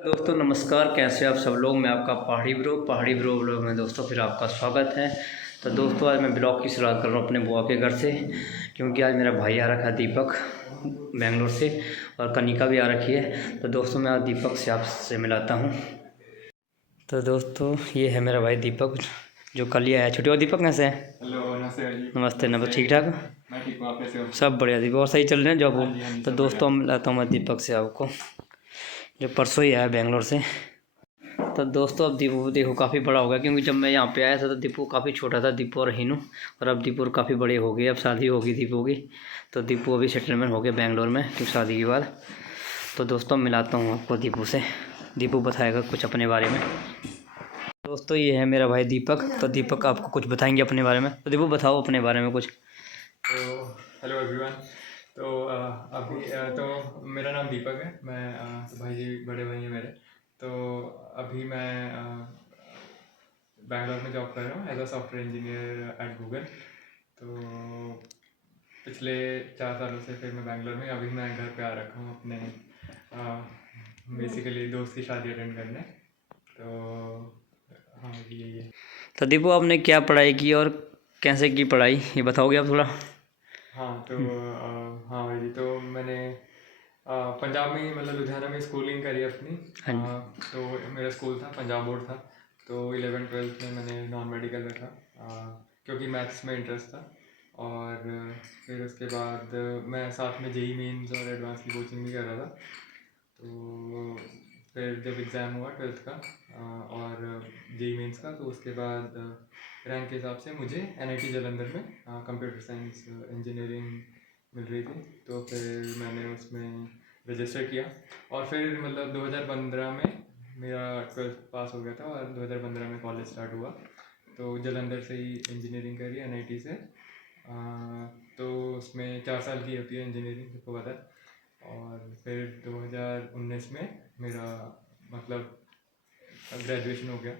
दोस्तों नमस्कार, कैसे आप सब लोग। मैं आपका पहाड़ी ब्रो ब्लॉग में दोस्तों फिर आपका स्वागत है। तो दोस्तों आज मैं ब्लॉग की शुरुआत कर रहा हूँ अपने बुआ के घर से, क्योंकि आज मेरा भाई आ रखा है दीपक बेंगलोर से, और कनिका भी आ रखी है। तो दोस्तों मैं आज दीपक से आपसे मिलाता हूँ। तो दोस्तों ये है मेरा भाई दीपक, जो कल ही आया छुट्टी। और दीपक कैसे है? हेलो, नमस्ते जी। नमस्ते नमस्ते, ठीक ठाक? मैं ठीक हूँ, आप कैसे हो? सब बढ़िया दीपक, और सही चल रहे हैं जॉब? हाँ जी, हाँ जी, तो सब दोस्तों बढ़िया। मिलाता हूँ मैं दीपक से आपको, जो परसों ही आया बेंगलोर से। तो दोस्तों अब दीपू देखो काफ़ी बड़ा हो गया, क्योंकि जब मैं यहाँ पे आया था तो दीपू काफ़ी छोटा था, दीपू और हिनू। और अब दीपू काफ़ी बड़े हो गए, अब शादी होगी दीपू की। तो दीपू अभी सेटलमेंट हो गया बेंगलोर में, क्योंकि शादी के बाद। तो दोस्तों मिलाता हूँ आपको दीपू से, दीपू बताएगा कुछ अपने बारे में। दोस्तों ये है मेरा भाई दीपक। तो दीपक आपको कुछ बताएंगे अपने बारे में। तो दीपू बताओ अपने बारे में कुछ। तो हेलो एवरीवन। तो तो मेरा नाम दीपक है। मैं तो भाई जी बड़े भाई हैं मेरे। तो अभी मैं बैंगलोर में जॉब कर रहा हूँ as a software engineer at Google. तो पिछले 4 सालों से फिर मैं बैंगलोर में, अभी मैं घर पे आ रखा हूँ अपने बेसिकली दोस्त की शादी अटेंड करने। तो हाँ जी, यही है। तो दीपू आपने क्या पढ़ाई की और कैसे की पढ़ाई, ये बताओगे आप थोड़ा? हाँ तो हाँ भाई जी, तो मैंने पंजाब में ही, मतलब लुधियाना में स्कूलिंग करी अपनी। हाँ जी। तो मेरा स्कूल था, पंजाब बोर्ड था। तो 11th 12th में मैंने नॉन मेडिकल रखा, क्योंकि मैथ्स में इंटरेस्ट था। और फिर उसके बाद मैं साथ में जेई मेंस और एडवांस की कोचिंग भी कर रहा था। तो फिर जब एग्ज़ाम हुआ 12th का और जेई मेंस का, तो उसके बाद रैंक के हिसाब से मुझे एनआईटी जालंधर में कंप्यूटर साइंस इंजीनियरिंग मिल रही थी। तो फिर मैंने उसमें रजिस्टर किया। और फिर मतलब 2015 में मेरा 12th पास हो गया था, और 2015 में कॉलेज स्टार्ट हुआ। तो जालंधर से ही इंजीनियरिंग करी एनआईटी से। तो उसमें 4 साल की होती है इंजीनियरिंग, सबको पता है। और फिर 2019 में मेरा मतलब ग्रेजुएशन हो गया।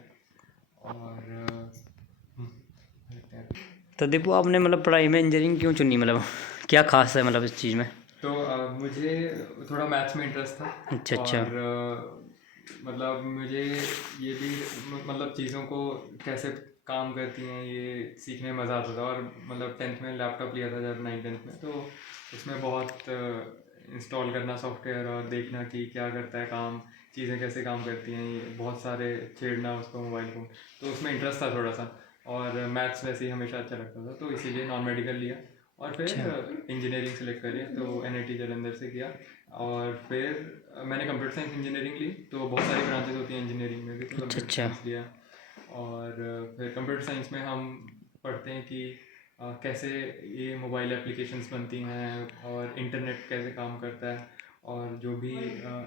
और तो दीपू आपने मतलब पढ़ाई में इंजीनियरिंग क्यों चुनी, मतलब क्या खास है मतलब इस चीज़ में? तो मुझे थोड़ा मैथ्स में इंटरेस्ट था। अच्छा अच्छा। और मतलब मुझे ये भी मतलब चीज़ों को कैसे काम करती हैं ये सीखने में मज़ा आता था। और मतलब 10th में लैपटॉप लिया था जब 9th 10th में, तो उसमें बहुत इंस्टॉल करना सॉफ्टवेयर और देखना कि क्या करता है काम, चीज़ें कैसे काम करती हैं, ये बहुत सारे छेड़ना उसको मोबाइल को। तो उसमें इंटरेस्ट था थोड़ा सा। और मैथ्स वैसे ही हमेशा अच्छा लगता था, तो इसीलिए नॉन मेडिकल लिया। और अच्छा फिर इंजीनियरिंग सेलेक्ट करी, तो एनआईटी जालंधर से किया। और फिर मैंने कंप्यूटर साइंस इंजीनियरिंग ली। तो बहुत सारी ब्रांचेस होती हैं इंजीनियरिंग में भी, तो अच्छा कंप्यूटर अच्छा। साइंस लिया। और फिर कंप्यूटर साइंस में हम पढ़ते हैं कि कैसे ये मोबाइल एप्लीकेशंस बनती हैं और इंटरनेट कैसे काम करता है, और जो भी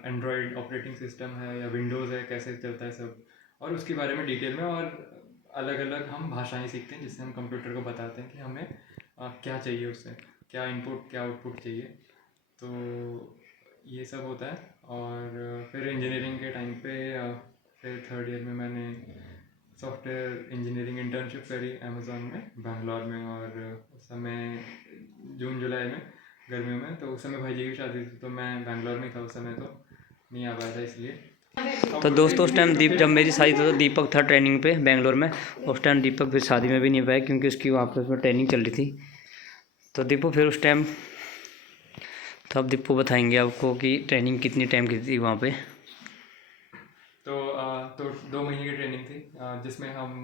एंड्रॉयड ऑपरेटिंग सिस्टम है या विंडोज़ है कैसे चलता है सब, और उसके बारे में डिटेल में। और अलग अलग हम भाषाएं सीखते हैं, जिससे हम कंप्यूटर को बताते हैं कि हमें क्या चाहिए उससे, क्या इनपुट क्या आउटपुट चाहिए। तो ये सब होता है। और फिर इंजीनियरिंग के टाइम पे फिर 3rd ईयर में मैंने सॉफ्टवेयर इंजीनियरिंग इंटर्नशिप करी अमेज़ॉन में बैंगलोर में। और उस समय जून जुलाई में, गर्मियों में, तो उस समय भाई जी की शादी थी, तो मैं बैंगलोर में था उस समय, तो नहीं आ पाया था इसलिए। तो दोस्तों उस टाइम जब मेरी शादी थी तो दीपक था ट्रेनिंग पे बेंगलोर में। उस टाइम दीपक फिर शादी में भी नहीं पाया, क्योंकि उसकी वहाँ पे उसमें ट्रेनिंग चल रही थी। तो दीपू फिर उस टाइम, तो अब दीपू बताएंगे आपको कि ट्रेनिंग कितनी टाइम की थी वहाँ पे। तो 2 महीने की ट्रेनिंग थी, जिसमें हम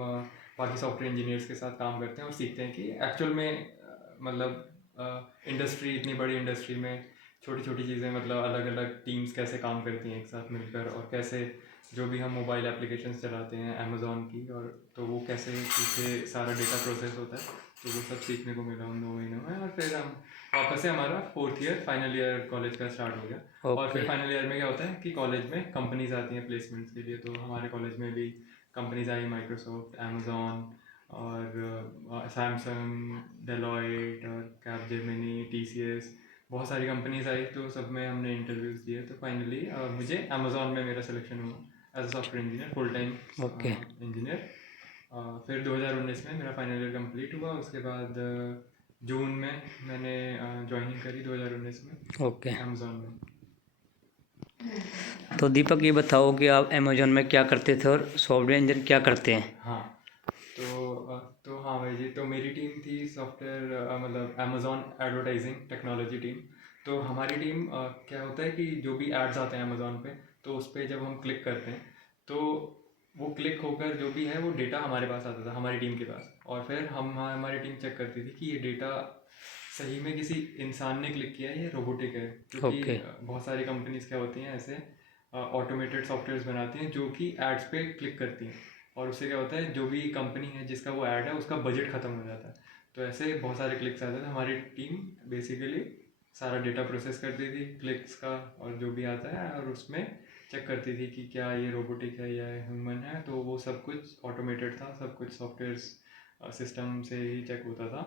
बाकी सॉफ्टवेयर इंजीनियर्स के साथ काम करते हैं और सीखते हैं कि एक्चुअल में मतलब इंडस्ट्री, इतनी बड़ी इंडस्ट्री में छोटी छोटी चीज़ें, मतलब अलग अलग टीम्स कैसे काम करती हैं एक साथ मिलकर, और कैसे जो भी हम मोबाइल एप्लीकेशंस चलाते हैं अमेज़ॉन की, और तो वो कैसे पीछे सारा डेटा प्रोसेस होता है। तो वो सब सीखने को मिला उन 2 महीनों में। और फिर हम वापस से, हमारा 4th year final year college का स्टार्ट हो गया। और ओके। फिर फाइनल ईयर में क्या होता है कि कॉलेज में कंपनीज आती हैं प्लेसमेंट्स के लिए। तो हमारे कॉलेज में भी कंपनीज आई, माइक्रोसॉफ्ट, अमेज़ॉन, और सैमसंग, डेलॉयट, और कैपजेमिनी, टीसीएस, बहुत सारी कंपनीज आई। तो सब में हमने इंटरव्यूज़ दिए। तो फाइनली मुझे अमेज़ॉन में मेरा सिलेक्शन हुआ as a software engineer, full time okay. Engineer. फिर 2019 में मेरा फाइनल ईयर कंप्लीट हुआ। उसके बाद जून में मैंने ज्वाइनिंग करी 2019 में ओके। अमेज़ॉन में। तो दीपक ये बताओ कि आप अमेज़न में क्या करते थे और सॉफ्टवेयर इंजीनियर क्या करते हैं? हाँ, तो हाँ भाई जी, तो मेरी टीम थी सॉफ्टवेयर मतलब अमेज़ॉन एडवर्टाइजिंग टेक्नोलॉजी टीम। तो हमारी टीम क्या होता है कि जो भी एड्स आते हैं अमेज़ॉन पे, तो उस पे जब हम क्लिक करते हैं तो वो क्लिक होकर जो भी है वो डेटा हमारे पास आता था, हमारी टीम के पास। और फिर हमारी टीम चेक करती थी कि ये डेटा सही में किसी इंसान ने क्लिक किया है या रोबोटिक है। क्योंकि ओके। बहुत सारी कंपनीज क्या होती हैं ऐसे ऑटोमेटेड सॉफ्टवेयर्स बनाती हैं जो कि एड्स पे क्लिक करती हैं, और उससे क्या होता है जो भी कंपनी है जिसका वो ऐड है उसका बजट ख़त्म हो जाता है। तो ऐसे बहुत सारे क्लिक्स आते थे। हमारी टीम बेसिकली सारा डेटा प्रोसेस करती थी क्लिक्स का और जो भी आता है, और उसमें चेक करती थी कि क्या ये रोबोटिक है या ह्यूमन है। तो वो सब कुछ ऑटोमेटेड था, सब कुछ सॉफ्टवेयर सिस्टम से ही चेक होता था।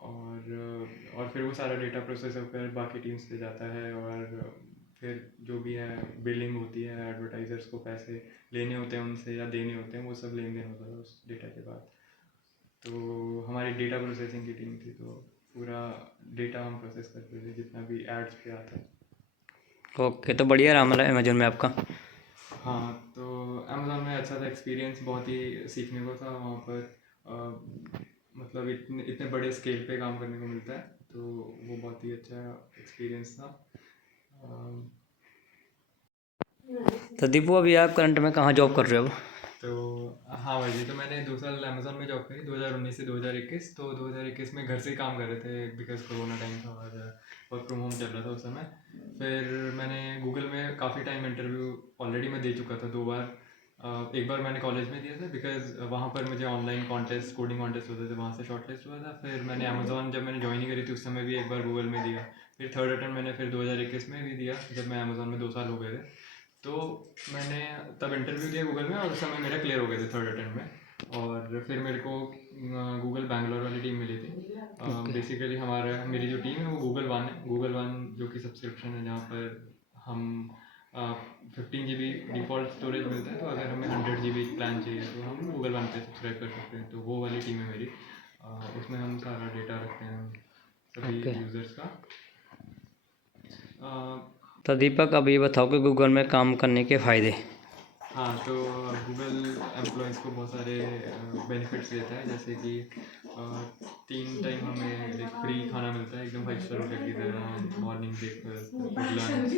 और फिर वो सारा डेटा प्रोसेस होकर बाकी टीम्स पे जाता है, और फिर जो भी है बिलिंग होती है, एडवर्टाइजर्स को पैसे लेने होते हैं उनसे या देने होते हैं, वो सब लेन देन होता था उस डेटा के बाद। तो हमारी डेटा प्रोसेसिंग की टीम थी, तो पूरा डेटा हम प्रोसेस करते थे जितना भी एड्स पे आता है। ओके, तो बढ़िया रहा मतलब अमेज़न में आपका। हाँ, तो अमेज़ॉन में अच्छा था एक्सपीरियंस, बहुत ही सीखने को था वहाँ पर। मतलब इतने इतने बड़े स्केल पे काम करने को मिलता है, तो वो बहुत ही अच्छा एक्सपीरियंस था। अ, तो दीपू अभी आप करंट में कहाँ जॉब कर रहे हो? तो हाँ भाई जी, तो मैंने 2 साल अमेज़ॉन में जॉब करी, 2019 से 2021। तो 2021 में घर से ही काम कर रहे थे बिकॉज कोरोना टाइम था और वर्क फ्रॉम होम चल रहा था उस समय। फिर मैंने गूगल में काफ़ी टाइम इंटरव्यू ऑलरेडी मैं दे चुका था 2 बार। एक बार मैंने कॉलेज में दिया था बिकॉज वहाँ पर मुझे ऑनलाइन कॉन्टेस्ट, कोडिंग कॉन्टेस्ट होते थे, वहाँ से शॉर्टलिस्ट हुआ था। फिर मैंने अमेज़ॉन जब मैंने ज्वाइन करी थी उस समय भी एक बार गूगल में दिया। फिर थर्ड अटेम्प्ट मैंने फिर 2021 में भी दिया जब मैं अमेज़ॉन में 2 साल हो गए थे। तो मैंने तब इंटरव्यू दिया गूगल में और उस समय मेरा क्लियर हो गए थे थर्ड अटेम्प्ट में। और फिर मेरे को गूगल बैंगलोर वाली टीम मिली थी। ओके। बेसिकली हमारा मेरी जो टीम है वो गूगल वन है, गूगल वन जो कि सब्सक्रिप्शन है, जहाँ पर हम 15 GB डिफ़ॉल्ट स्टोरेज मिलता है। तो अगर हमें 100 GB प्लान चाहिए तो हम गूगल वन पे सब्सक्राइब कर सकते हैं। तो वो वाली टीम है मेरी। उसमें हम सारा डेटा रखते हैं सभी ओके। यूज़र्स का। तो दीपक अब ये बताओ कि गूगल में काम करने के फ़ायदे। हाँ, तो गूगल एम्प्लॉयज़ को बहुत सारे बेनिफिट्स देता है, जैसे कि 3 टाइम हमें लाइक फ्री खाना मिलता है एकदम 5 स्टार होटल की तरह। मॉर्निंग ब्रेकफास्ट, फिर लंच,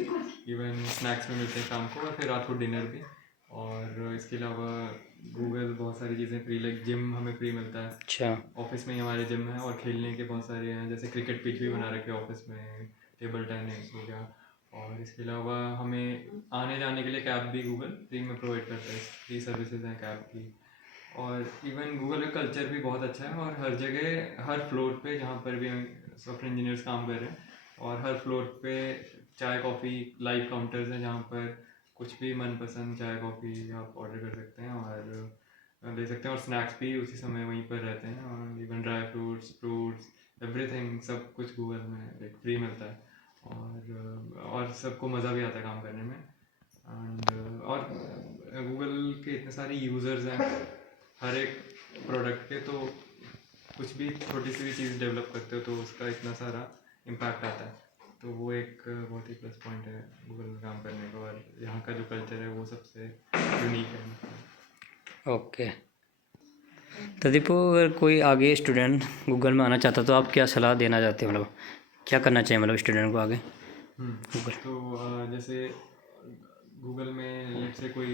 इवन स्नैक्स भी मिलते हैं शाम को, और फिर रात को डिनर भी। और इसके अलावा गूगल बहुत सारी चीज़ें फ्री, लाइक जिम हमें फ्री मिलता है। अच्छा। ऑफिस में ही हमारे जिम है, और खेलने के बहुत सारे हैं, जैसे क्रिकेट पिच भी बना रखे हैं ऑफिस में, टेबल टेनिस हो गया। और इसके अलावा हमें आने जाने के लिए कैब भी गूगल फ्री में प्रोवाइड करता है, फ्री सर्विसेज हैं कैब की। और इवन गूगल का कल्चर भी बहुत अच्छा है, और हर जगह हर फ्लोर पे जहाँ पर भी हम सॉफ्टवेयर इंजीनियर्स काम कर रहे हैं, और हर फ्लोर पे चाय कॉफ़ी लाइव काउंटर्स हैं, जहाँ पर कुछ भी मनपसंद चाय कॉफ़ी आप ऑर्डर कर सकते हैं और ले सकते हैं। और स्नैक्स भी उसी समय वहीं पर रहते हैं, और even dry fruits, fruits, everything सब कुछ गूगल में लाइक फ्री मिलता है। और सबको मज़ा भी आता है काम करने में। और गूगल के इतने सारे यूज़र्स हैं हर एक प्रोडक्ट के, तो कुछ भी छोटी सी भी चीज़ डेवलप करते हो तो उसका इतना सारा इम्पैक्ट आता है। तो वो एक बहुत ही प्लस पॉइंट है गूगल में काम करने का। और यहाँ का जो कल्चर है वो सबसे यूनिक है। ओके। तो दीपू अगर कोई आगे स्टूडेंट गूगल में आना चाहता तो आप क्या सलाह देना चाहते हैं, मतलब क्या करना चाहिए मतलब स्टूडेंट को आगे गूगल? तो जैसे गूगल में लेट से कोई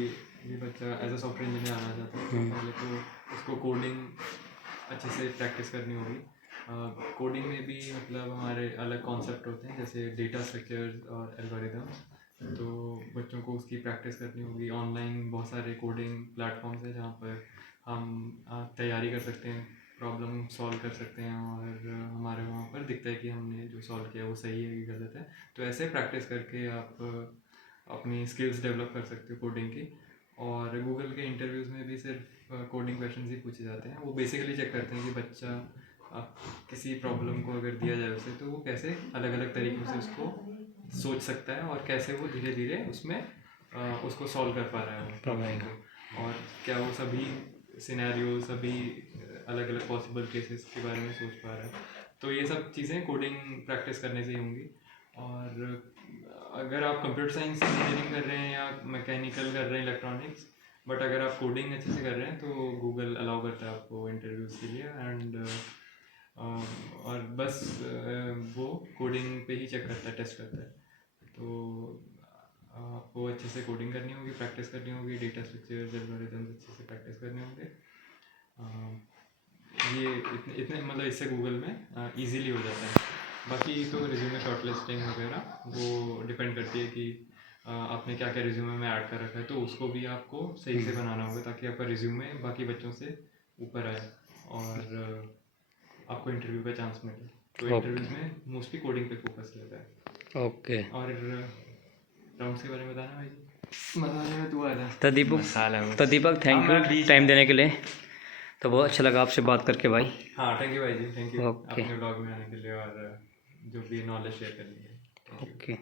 भी बच्चा एज अ सॉफ्टवेयर इंजीनियर आना चाहता है, तो पहले तो उसको कोडिंग अच्छे से प्रैक्टिस करनी होगी। कोडिंग में भी मतलब हमारे अलग कॉन्सेप्ट होते हैं, जैसे डेटा स्ट्रक्चर्स और एल्गोरिदम्स। तो बच्चों को उसकी प्रैक्टिस करनी होगी। ऑनलाइन बहुत सारे कोडिंग प्लेटफॉर्म्स हैं जहाँ पर हम तैयारी कर सकते हैं, प्रॉब्लम सॉल्व कर सकते हैं, और हमारे वहाँ पर दिखता है कि हमने जो सॉल्व किया वो सही है कि गलत है। तो ऐसे प्रैक्टिस करके आप अपनी स्किल्स डेवलप कर सकते हो कोडिंग की। और गूगल के इंटरव्यूज़ में भी सिर्फ कोडिंग क्वेश्चंस ही पूछे जाते हैं। वो बेसिकली चेक करते हैं कि बच्चा किसी प्रॉब्लम को अगर दिया जाए उसे, तो वो कैसे अलग अलग तरीक़ों से उसको सोच सकता है, और कैसे वो धीरे धीरे उसमें उसको सॉल्व कर पा रहा है वो प्रॉब्लम को, और क्या वो सभी सिनेरियो, सभी अलग अलग पॉसिबल केसेस के बारे में सोच पा रहा है। तो ये सब चीज़ें कोडिंग प्रैक्टिस करने से ही होंगी। और अगर आप कंप्यूटर साइंस इंजीनियरिंग कर रहे हैं या मैकेनिकल कर रहे हैं इलेक्ट्रॉनिक्स, बट अगर आप कोडिंग अच्छे से कर रहे हैं तो गूगल अलाउ करता है आपको इंटरव्यूज़ के लिए। एंड और बस वो कोडिंग पे ही चेक करता है, टेस्ट करता है। तो आपको अच्छे से कोडिंग करनी होगी, प्रैक्टिस करनी होगी, डेटा स्ट्रक्चर्स, एल्गोरिथम्स अच्छे से प्रैक्टिस करने होंगे। ये इतने मतलब इससे गूगल में इजीली हो जाता है। बाकी तो रिज्यूमे शॉर्टलिस्टिंग वगैरह वो डिपेंड करती है कि आपने क्या क्या रिज्यूमे में ऐड कर रखा है, तो उसको भी आपको सही से बनाना होगा ताकि आपका रिज्यूमे बाकी बच्चों से ऊपर आए और आपको इंटरव्यू का चांस मिले। तो इंटरव्यूज में मोस्टली कोडिंग पे फोकस रहता है। ओके। और राउंड्स के बारे में बताना भाई जी। बताने में तू आ जा। तो दीपक थैंक यू टाइम देने के लिए। तो बहुत अच्छा लगा आपसे बात करके भाई। हाँ थैंक यू भाई जी, थैंक यू ओके। अपने ब्लॉग में आने के लिए और जो भी नॉलेज शेयर करने के लिए। ओके।